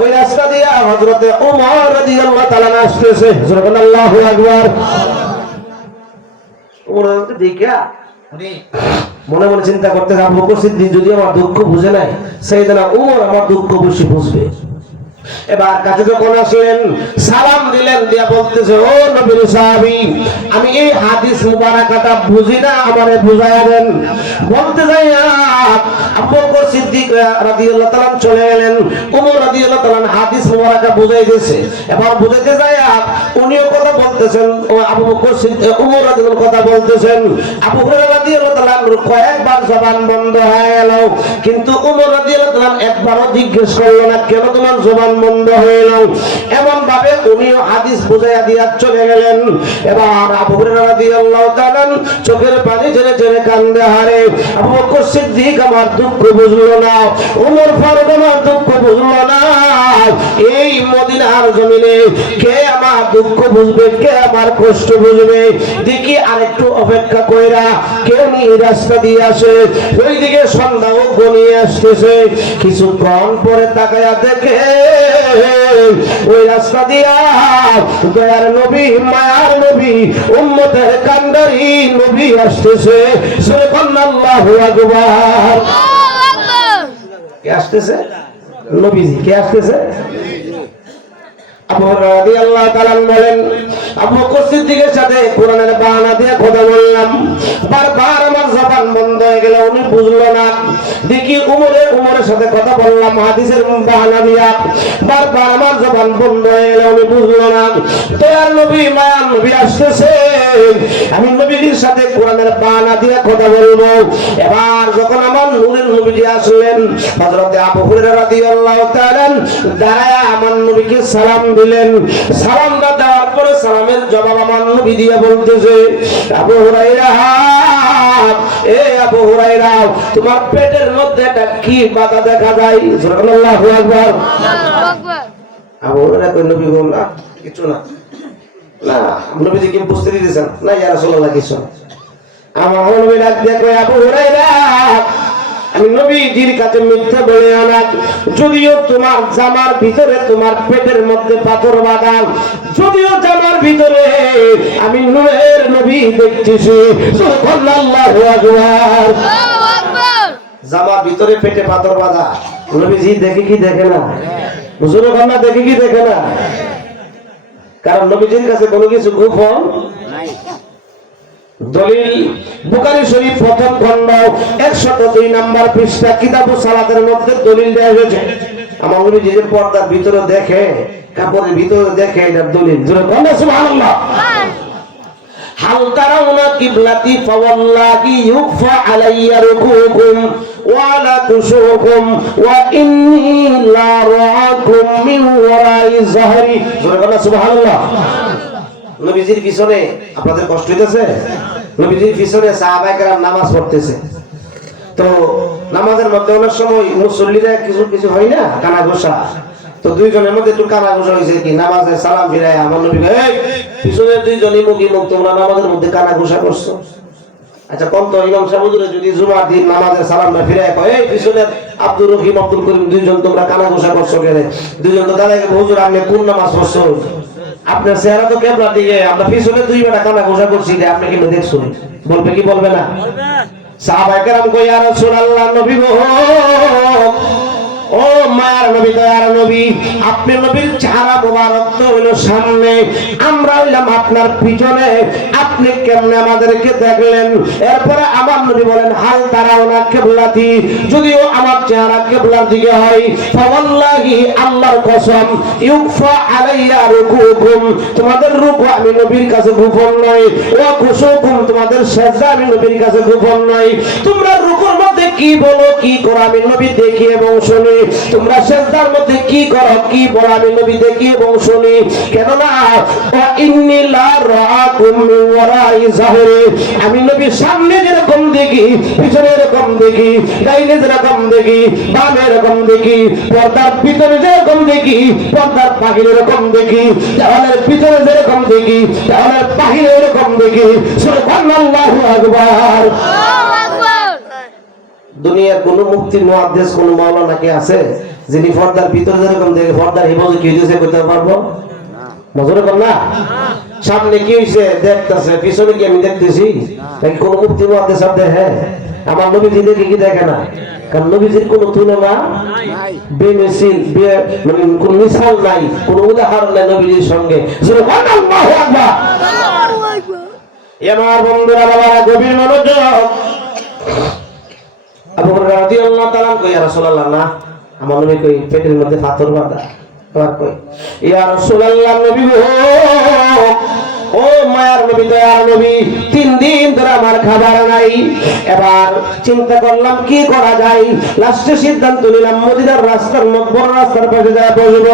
ওই রাস্তা দিয়ে হযরতে ওমর রাদিয়াল্লাহু তাআলা আসতেছে। সুবহানাল্লাহ, আল্লাহু আকবার। ওমর দেখা মনে মনে চিন্তা করতে, আবু বকর সিদ্দিক যদি আমার দুঃখ বুঝে নাই, সাইয়েদনা ওমর আমার দুঃখ বেশি বুঝবে। এবার কাছে যখন আসলেন, সালাম দিলেন, দিয়া বলতেছে, ও নবীর সাহাবী, আমি এই হাদিস মুবারাকাটা বুঝি না, আমারে বুঝায়া দেন। বলতে যাই আবু বকর সিদ্দিক রাদিয়াল্লাহু তাআলা চলে গেলেন। ওমর রাদিয়াল্লাহু তাআলা হাদিস মুবারাকা বুঝাই দিয়েছে। এবার বুঝাইতে যাই উনিও কথা বলতেছেন, ও আবু বকর সিদ্দিক ওমর রাদিয়াল্লাহু কথা বলতেছেন। আবু হুরায়রা রাদিয়াল্লাহু তাআলা কয়েকবার জবান বন্ধ হয়ে গেল, কিন্তু ওমর রাদিয়াল্লাহু তাআলা একবারও জিজ্ঞেস করলো না, কেন তোমার জবান বন্ধ হয়ে গেল। এমন ভাবে উনিও হাদিস বুঝাইয়া দিয়া চলে গেলেন। এবার আবু হুরায়রা রাদিয়াল্লাহু তাআলা চোখের পানি ঝেড়ে ঝেড়ে কান্দে, হারে আবু বকর সিদ্দিক আমার দুঃখ বুঝলো না, ওমর ফারুক আমার দুঃখ বুঝলো না। এই মদিনার জমিনে কে আমার দুঃখ বুঝবে, কে আমার কষ্ট বুঝবে? দেখি আরেকটু অপেক্ষা কইরা কেউ নিয়ে রাস্তা দিয়ে আসে। ওইদিকে সন্ধ্যাও গনিয়ে আসতেছে। কিছুক্ষণ পরে তাকায়া দেখে ওই রাস্তা দিয়া দয়ার নবী, মায়ার নবী, উম্মতের কান্ডারি নবী আসতেছে। সুবহানাল্লাহু আকবার। কে আসতেছে? নবীজি। কে আসতেছে? আবু হুরায়রা রাদিয়াল্লাহু তাআলা বলেন, আবু বকর সিদ্দিকের সাথে কোরআনের বাহানা দিয়ে কথা বললাম, বারবার আমার জবান বন্ধ হয়ে গেল, উনি বুঝলো না। দেখি উমরের সাথে কথা বললাম হাদিসের বাহানা দিয়া, বারবার আমার জবান বন্ধ হয়ে গেল, উনি বুঝলো না। দয়ার নবী, মায়ার নবী আসতেছে, আমি নবীজির সাথে কোরআনের বাহানা দিয়ে কথা বলবো। এবার যখন আমার নূরের নবীজি আসলেন, হযরতে আবু হুরায়রা রাদিয়াল্লাহু তাআলা দাঁড়ায়া আমার নবীকে সালাম দিলেন। সালামটা দেওয়ার পরে সালামের জবাব আমার নবী দিয়ে বলতেছে, আবু হুরায়রা, এ আবু হুরায়রা, তোমার পেটের মধ্যে একটা কি বাধা দেখা যায়? সুবহানাল্লাহু আকবার। আবু হুরায়রা কই, নবী গো, না কিছু না। না, নবীজি কি বুঝতে দিতেছেন? না ইয়া রাসূলুল্লাহ, কিছু না। আমার নবী ডাক দিয়ে কই, আবু হুরায়রা, আমি নবীজির কাছে মিথ্যা বলে না। যদিও তোমার জামার ভিতরে, তোমার পেটের মধ্যে পাথর বাঁধা, যদিও জামার ভিতরে আমি নূরের নবী দেখতেছি। সুবহানাল্লাহু আকবার। জামার ভিতরে পেটে পাথর বাঁধা নবীজি দেখে কি দেখে না? হুজুর বান্দা দেখে কি দেখে না? কারণ নবীজির কাছে কোনো কিছু গোপন নাই। দলিল বুখারী শরীফ প্রথম খণ্ড 102 নম্বর পৃষ্ঠা কিতাবুস সালাতের মধ্যে দলিল দেয়া হয়েছে। আমার নবী যে পর্দার ভিতরে দেখে, কাপড়ের ভিতরে দেখে, এটা দলিল। জোরে বলো সুবহানাল্লাহ। হাল তারাউনা কিবলাতি ফাওয়াল্লাহি ইউফা আলাইয়া রুকুকুম ওয়া লা তুশুকুম ওয়া ইন্নী লা রাআকুম মিন ওয়ারাই যাহরি। জোরে বলো সুবহানাল্লাহ। নবীজির পিছনে আপনাদের কষ্ট হইতেছে? নবীজির পিছনে সাহাবায়ে কেরাম নামাজ পড়তেছে। তো নামাজের মধ্যে অনেক সময় মুসল্লিরা কিছু হয় না, কানা ঘোষা। তো দুইজনের মধ্যে একটু কানা ঘোষা হয়েছে কি, নামাজে সালাম ফিরায় আমার নবী, এই পিছনের দুইজনই মুখী মুখ, তোমরা নামাজের মধ্যে কানা ঘোষা করছো। আচ্ছা কোন তো ইমাম সাহেব হুজুরে যদি জুমার দিন নামাজে সালাম না ফিরায় কয়, এই পিছনের আব্দুর রহিম, আব্দুল করিম দুইজন তোমরা কানা ঘোষা করছো কেন? দুইজন তো দাঁড়ায়, হুজুর আপনি কোন নামাজ পড়ছো? আপনার চেহারা তো কেবলার দিকে, আমরা পিছনে দুই বেটা কানা ঘোষা করছি, আপনি কি দেখছো? বলবে কি বলবে না? সাহাবায়ে কেরাম কই, ইয়া রাসূলুল্লাহ, নবী গো, ও মায়ার নবী, দয়ার নবী, আপনি নবীর চেহারা মোবারক তো হইল সামনে, আমরা হইলাম আপনার পিছনে, আপনি কেমনে আমাদেরকে দেখলেন? এরপরে আমার নবী বলেন, হাল তারাউনা কিবলাতি, যদিও আমার চেহারা কিবলার দিকে হয়, ফাওয়াল্লাহি, আল্লাহর কসম, ইউফা আলাইয়া রুকুকুম, তোমাদের রুকু আমি নবীর কাছে গোপন নয়, ওয়া খুশুকুম, তোমাদের সিজদা আমি নবীর কাছে গোপন নয়। তোমরা রুকুর মধ্যে কি বলো, কি করো আমি নবী দেখি এবং শুনি। তোমরা সিজদার মধ্যে কি করো, কি বলো আমি নবী দেখি এবং শুনি। কেননা ওয়া ইন্নী লা রাআকুম মিন ওয়ারাই যাহরি, আমি নবী সামনে যেরকম দেখি, পিছনে এরকম দেখি, ডাইনে যেরকম দেখি, বামে এরকম দেখি, পর্দার ভিতরে যেরকম দেখি, পর্দার বাহিরে এরকম দেখি, দেওয়ালের ভিতরে যেরকম দেখি, দেওয়ালের বাহিরে এরকম দেখি। সুবহানাল্লাহু আকবার। দুনিয়ার কোন মুফতি, মুহাদ্দিস, কোন মাওলানা কি আছে যিনি পর্দার ভিতরে যেরকম দেখে পর্দার হেফাজত কি হয়েছে করতে পারবো মজুরে কর না সামনে কি হয়েছে দেখতেছে পিছনে কি আমি দেখতেছি নাকি কোন মুক্তি মহাদেশ দেখে আমার নবীজি দেখে কি দেখে না কারণ নবীজির কোন তুলনা বেমিসাল মানে কোন মিসাল নাই কোন উদাহরণ নাই নবীজির সঙ্গে আল্লাহু আকবার আমার বন্ধুরা বাবারা গভীর মনোযোগ আবু হুরায়রা রাদিয়াল্লাহু তাআলা কই ইয়া রাসূলুল্লাহ না আমার নবী কই পেটের মধ্যে পাথর বাঁধা আর কই ইয়া রাসূলুল্লাহ নবী গো ও মায়ার নবী দয়ার নবী 3 দিন ধরে আমার খাবার নাই এবার চিন্তা করলাম কি করা যায় লাস্টে সিদ্ধান্ত নিলাম মদিনার রাস্তার বড় রাস্তার পাশে যায় বসব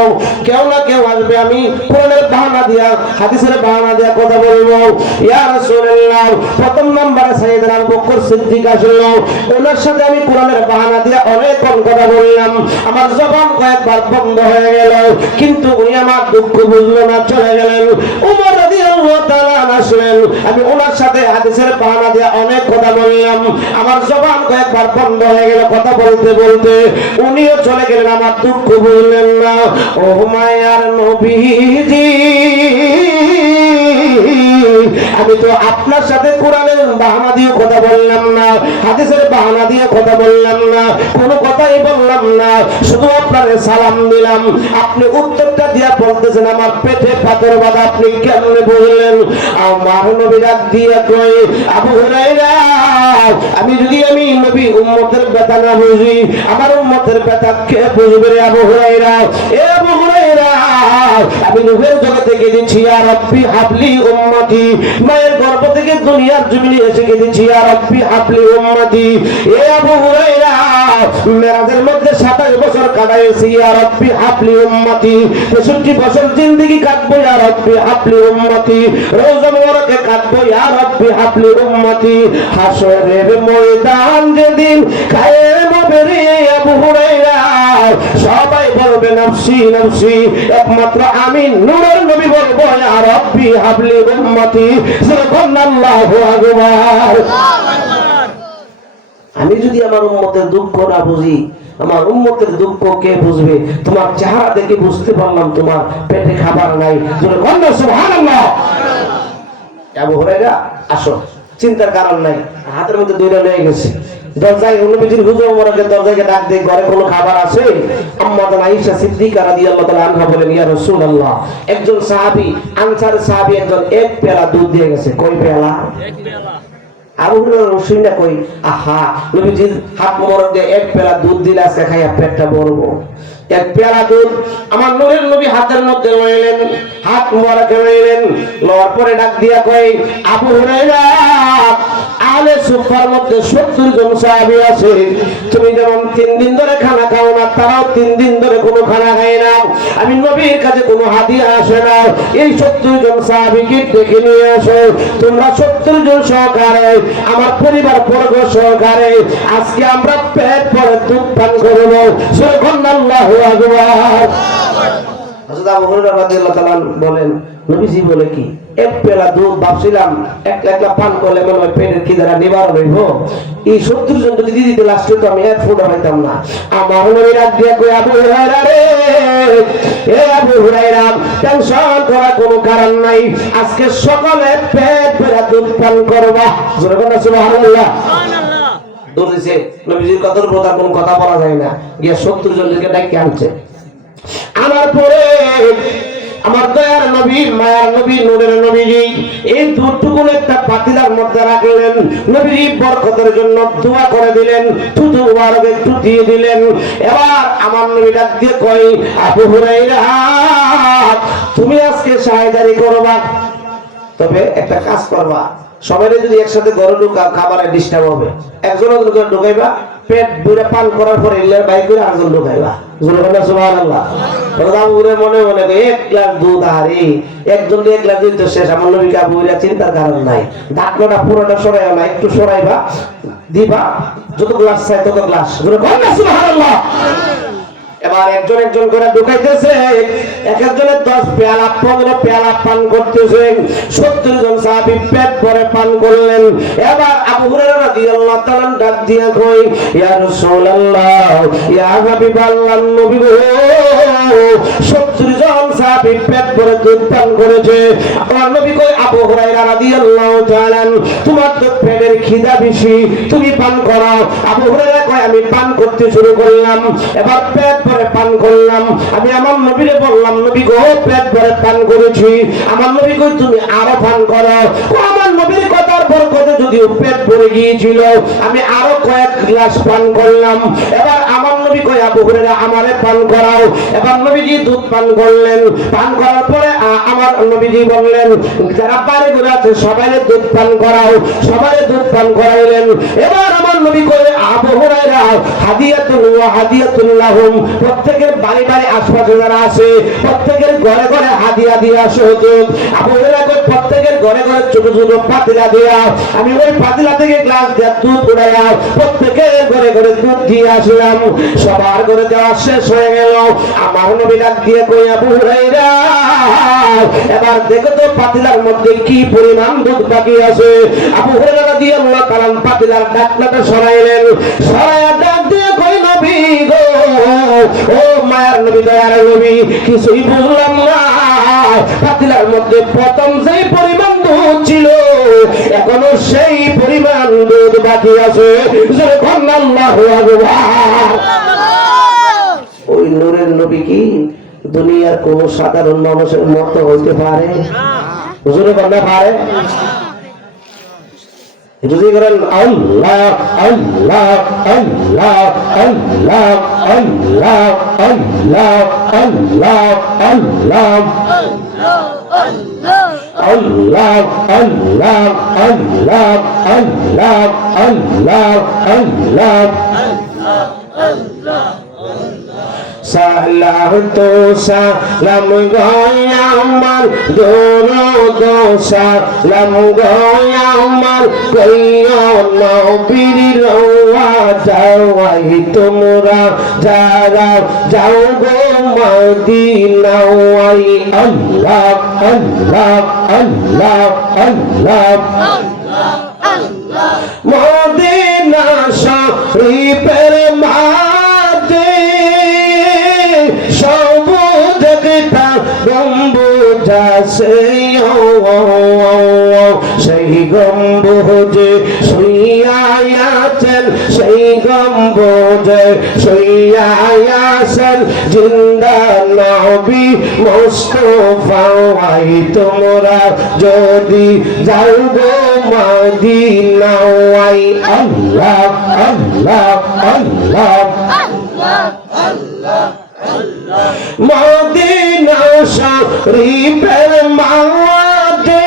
কেউ না কেউ আসবে আমি কোরআনের বাহানা দিয়া হাদিসের বাহানা দিয়া কথা বলবো ইয়া রাসূলুল্লাহ প্রথম নম্বরে সাইয়েদনা আবু বকর সিদ্দিক আসলো ওনার সাথে আমি কোরআনের বাহানা দিয়া অনেক কথা বললাম আমার জবান কয়েকবার বন্ধ হয়ে গেল কিন্তু উনি আমার দুঃখ বুঝলো না চলে গেলেন ওমর রাদিয়াল্লাহু তাআলা আসলেন আমি ওনার সাথে হাদিসের বাহানা দিয়ে অনেক কথা বললাম আমার জবান কয়েকবার বন্ধ হয়ে গেল কথা বলতে বলতে উনিও চলে গেলেন আমার দুঃখ বুঝলেন না ও মায়ার নবীজি আমি তো আপনার সাথে কোরআনের বাহানা দিয়ে কথা বললাম না হাদিসের বাহানা দিয়ে কথা বললাম না কোনো কথাই বললাম না শুধু আপনারে সালাম দিলাম আপনি উত্তরটা দিয়া বলতেছেন আমার পেটে পাথর বাঁধা আপনি কেমনে বললেন আমার নবী ডাক দিয়ে কই আবু হুরায়রা আমি নবী উম্মতের ব্যথা না বুঝি আমার উম্মতের ব্যথা কে বুঝবে রে আবু হুরায়রা এ আবু হুরায়রা আমি নূহের জগতে গেছি ইয়া রাব্বি হাবলি উম্মতি মায়ের গর্ভ থেকে দুনিয়ার জমিনে এসে গেছি ইয়া রাব্বি হাবলি উম্মতি এ আবু হুরায়রা মেরাজের মধ্যে 27 বছর কাটাইছি ইয়া রাব্বি হাবলি উম্মতি 65 বছর জিন্দেগি কাটবো ইয়া রাব্বি হাবলি উম্মতি রোজা মোবারকে কাটবো ইয়া রাব্বি হাবলি উম্মতি হাসরের ময়দান যেদিন কায়েম হবে রে আবু হুরায়রা সবাই বলবে নফসি নফসি একমাত্র আমি নূরের নবী বলবো ইয়া রাব্বি হাবলি উম্মতি সুবহানাল্লাহু আকবার আমি যদি আমার উম্মতের দুঃখ না বুঝি আমার উম্মতের দুঃখ কে বুঝবে তোমার চেহারা দেখে বুঝতে পারলাম তোমার পেটে খাবার নাই জোরে বলো সুবহানাল্লাহ আবু হুরায়রা আসো চিন্তার কারণ নাই হাতের মধ্যে দুইটা লয়ে গেছে দরজায় নবীজির হুজুর ওমরকে দরজায় ডাক দিয়ে ঘরে কোনো খাবার আছে আম্মা আয়েশা সিদ্দিকা রাদিয়াল্লাহু তাআলা আনহা বলেন ইয়া রাসূলুল্লাহ একজন সাহাবী আনসার সাহাবী একজন এক পেয়ালা দুধ দিয়ে গেছে কয় পেয়ালা এক পেয়ালা আবু হুরায়রা রসুলনা কই আহা নবীজির হাত মোবারক দিয়ে এক পেয়ালা দুধ দিলা সে খাইয়া পেটটা ভরবো এক পেয়ালা দুধ আমার নূরের নবী হাতের মধ্যে লইলেন হাত মোবারকে লইলেন লওয়ার পরে ডাক দিয়া কই আবু হুরায়রা আলে সুফার মধ্যে 70 জন সাহাবী আছে তুমি যেমন 3 দিন ধরে খানা খাও না তারাও 3 দিন ধরে কোনো খানা খায় না আমি নবীর কাছে কোনো হাদিয়া আসে না এই 70 জন সাহাবীকে ডেকে নিয়ে আসো তোমরা 70 জন সহকারে আমার পরিবার বর্গ সহকারে আজকে আমরা পেট ভরে দুধ পান করব সুবহানাল্লাহু আকবার হযরত আবু হুরায়রা রাদিয়াল্লাহু তাআলা বলেন নবীজি বলে কি এক পেলা দুধ ভাবছিলাম একলা পান করলে মনে হয় পেটের খিদাটা নিবারণ হইব এই 70 জন যদি দিতে লাস্টে তো আমি এক ফুটা পাইতাম না আমার নবী রাত দিয়ে কই আবু হুরায়রা রে এ আবু হুরায়রা টেনশন করার কোনো কারণ নাই আজকে সকালে পেট ভরা দুধ পান করবা জোরে বলো সুবহানাল্লাহ সুবহানাল্লাহ দুধ দিছে নবীজির কদর কথা কোনো কথা বলা যায় না গিয়া 70 জনকে ডাকে আনছে আমার পরে আমার দয়ার নবী মায়ার নবী নূরের নবীজি এই দুধটুকু একটা পাতিলার মধ্যে রাখলেন নবীজি বরকতের জন্য দোয়া করে দিলেন থুতু মুবারক একটু দিয়ে দিলেন এবার আমার নবী ডাক দিয়ে কই আবু হুরায়রা তুমি আজকে শাহেদারি করবা তবে একটা কাজ করবা সবাই যদি একসাথে ঘরে ঢুকা খাবারে ডিস্টার্ব হবে একজন ঢুকাইবা পেট ভরে পান করার পরে ইল্লার বাইক করে আরেকজন ঢুকাইবা জোরে বলো সুবহানাল্লাহ আবু হুরায়রা মনে মনে এক গ্লাস দুধ আরে একজন এক গ্লাস দুধ তো শেষ আমার নবীকে আবু হুরায়রা চিন্তার কারণ নাই ঢাকনাটা পুরোটা সরাইও না একটু সরাইবা দিবা যত গ্লাস চাই তত গ্লাস জোরে বলো সুবহানাল্লাহ এবার একজন একজন করে ঢুকাইতেছে, এক একজনের 10 পেয়ালা 15 পেয়ালা পান করতেছে। 70 জন সাহাবী পেট ভরে পান করলেন। এবার আবু হুরায়রা রাদিয়াল্লাহু তাআলা ডাক দিয়া কই, ইয়া রাসূলুল্লাহ, ইয়া হাবিবাল্লাহ, নবী গো, 70 জন সাহাবী পেট ভরে দুধ পান করেছে। আমার নবী কই, আবু হুরায়রা রাদিয়াল্লাহু তাআলা, তোমার তো পেটের খিদা বেশি, তুমি পান করো। আবু হুরায়রা কয়, আমি পান করতে শুরু করলাম। এবার পেট ভরে পান করলাম। আমি আমার নবীরে বললাম, নবী গো, পেট ভরে পান করেছি। আমার নবী কই, তুমি আরো পান করো। আমার নবীর কথার বরকতে যদিও পেট ভরে গিয়েছিল, আমি আরো কয়েক গ্লাস পান করলাম। এবার আমার নবী কই, আবু হুরায়রা, আমারে পান করাও। এবার নবীজি দুধ পান করলেন। পান করার পরে আমার নবীজি বললেন, যারা পারে ঘুরে আছে সবাইরে দুধ পান করাও। সবাইরে দুধ পান করাইলেন। এবার আমার নবী কই, আবু হুরায়রা, হাদিয়াতুল ওয়া হাদিয়াতুল লাহুম, প্রত্যেকের বাড়ি বাড়ি আশপাশে যারা আছে প্রত্যেকের ঘরে ঘরে হাদিয়া দিয়ে আসো দুধ। আবু হুরায়রা কই, প্রত্যেকের ঘরে ঘরে ছোট ছোট পাতিলা দিয়া আমি ওই পাতিলা থেকে গ্লাস দিয়ে দুধ উড়াইয়া প্রত্যেকের ঘরে ঘরে দুধ দিয়ে আসলাম। সবার ঘরে দেওয়া শেষ হয়ে গেল। আমার নবী ডাক দিয়ে কই, আবু হুরায়রা, এবার দেখো তো পাতিলার মধ্যে কি পরিমাণ দুধ বাকি আছে। আবু হুরায়রা রাদিয়াল্লাহু তাআলা পাতিলার ঢাকনাটা সরাইলেন। সরাইয়া ডাক দিয়ে কই, নবী গো, ও মায়ার নবী, দয়ার নবী, কিছুই বুঝলাম না। পাতিলার মধ্যে প্রথম যেই পরিমাণ দুধ ছিল, এখনো সেই পরিমাণ দুধ বাকি আছে। যখন আল্লাহু আকবার। ওই নূরের নবী কি দুনিয়ার কোন সাধারণ মানুষের মতো হইতে পারে? হুজুরে বলতে পারে? যদি করেন আল্লাহ আল্লাহ আল্লাহ আল্লাহ আল্লাহ আল্লাহ আল্লাহ আল্লাহ আল্লাহ আল্লাহ আল্লাহ আল্লাহ আল্লাহ আল্লাহ সালাম তো সালাম গয়া আমার দরুদ সালাম গয়া আমার কইও নবীর রওয়া যাওয়াই তোমরা যারা যাও গো মদিনায়। আল্লাহ আল্লাহ আল্লাহ আল্লাহ মদিনা শরীফের মাঝে সবুজ একটা গম্বুজ আছে, সেই গম্বুজে শুইয়া আছেন, সেই গম্বুজে শুইয়া আছেন জিন্দা নবী মুস্তাফা। তোমরা যদি যাও গো মদিনায়। আল্লাহ আল্লাহ আল্লাহ মদিনা শরীফের মাঝে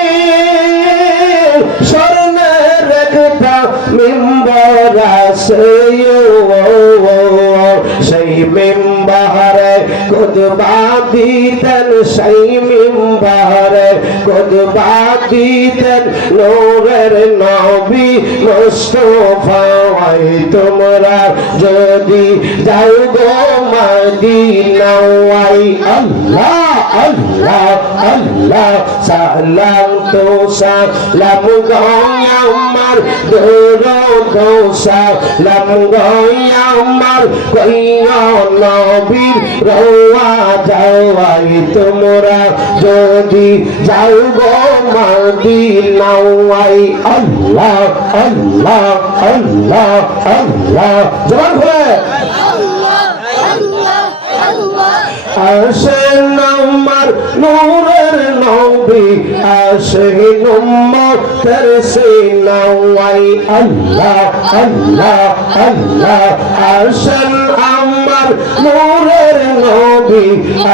স্বর্ণের একটা মিম্বর আছে, সেই মিম্বরে খুতবা দিতেন, সেই মিম্বরে খুতবা দিতেন নূরের নবী মুস্তাফা। তোমরা যদি যাও গো মদিনায়। আল্লাহ আল্লাহ আল্লাহ সালাম তো সালাম গয়া আমার দরুদ সালাম গয়া আমার কইয়া নবীর রওয়া যাওয়াই তোমরা যদি যাও গো মদিনায়। আল্লাহ আল্লাহ আল্লাহ আল্লাহ জবান খুলে আসেন আমার নূরের নবী, আসেন উম্মতের সিনাওয়ায়। আল্লাহ আল্লাহ আল্লাহ আসেন আমার নূরের নবী,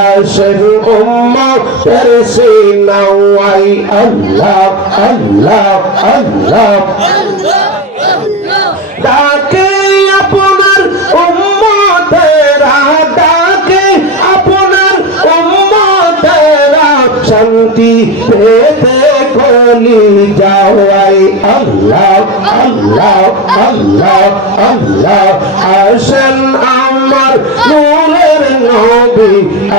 আসেন উম্মতের সিনাওয়ায়। আল্লাহ আল্লাহ আল্লাহ ডাকে আপনার উম্মতেরা, ডাকে আপনার উম্মতেরা শান্তি পেতে কলি যাওয়াই। আল্লাহ আল্লাহ আল্লাহ আল্লাহ আসেন আমার নূরের নবী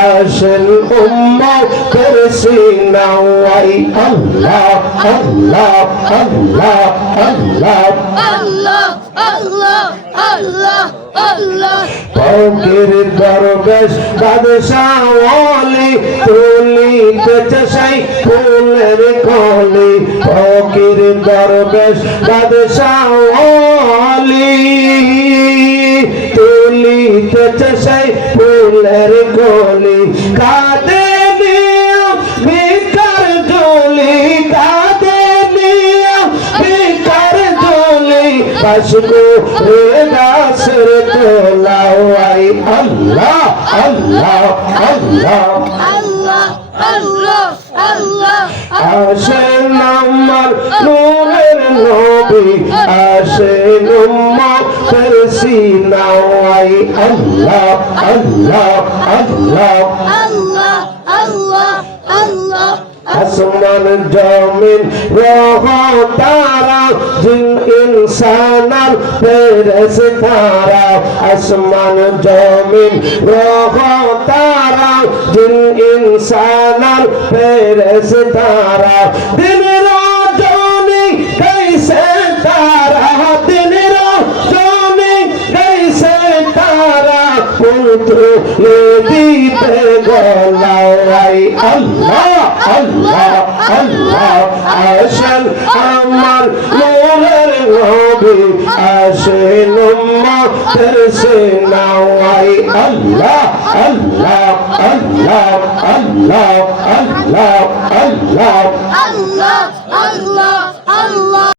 আসেন উম্মতের সিনাওয়াই আল্লাহ আল্লাহ আল্লাহ আল্লাহ আল্লাহ আল্লাহ আল্লাহ আল্লাহ ফকির দরবেশ বাদশাহ ওলি তুলিতেছে সেই ফুলের কলি ফকির দরবেশ বাদশাহ ওলি তুলিতেছে সেই ফুলের কলি কাঁদে নিয়ে ভিকার ঝোলি কাঁদে নিয়ে ভিকার ঝোলি বাসগো রে গাছের তোলাওয়াই আল্লাহ আল্লাহ আল্লাহ আল্লাহ আল্লাহ আল্লাহ আসেন আমার নূরের নবী আসেন উম্মতের সিনাওয়াই আল্লাহ আল্লাহ আল্লাহ আল্লাহ আল্লাহ আল্লাহ আসমান জমিন রহ তারা জিন ইনসান আর ফেরেশতারা আসমান জমিন রহ তারা জিন ইনসান আর ফেরেশতারা দিন রজনী कैसे तारा दिन रोशनी कैसे तारा पुत्र ये दीते गोलाई अल्लाह अल्लाह अल्लाह आशन अमर नूर नबी आशन उम्मत से नवाई अल्लाह अल्लाह अल्लाह अल्लाह अल्लाह अल्लाह আল্লাহ আল্লাহ আল্লাহ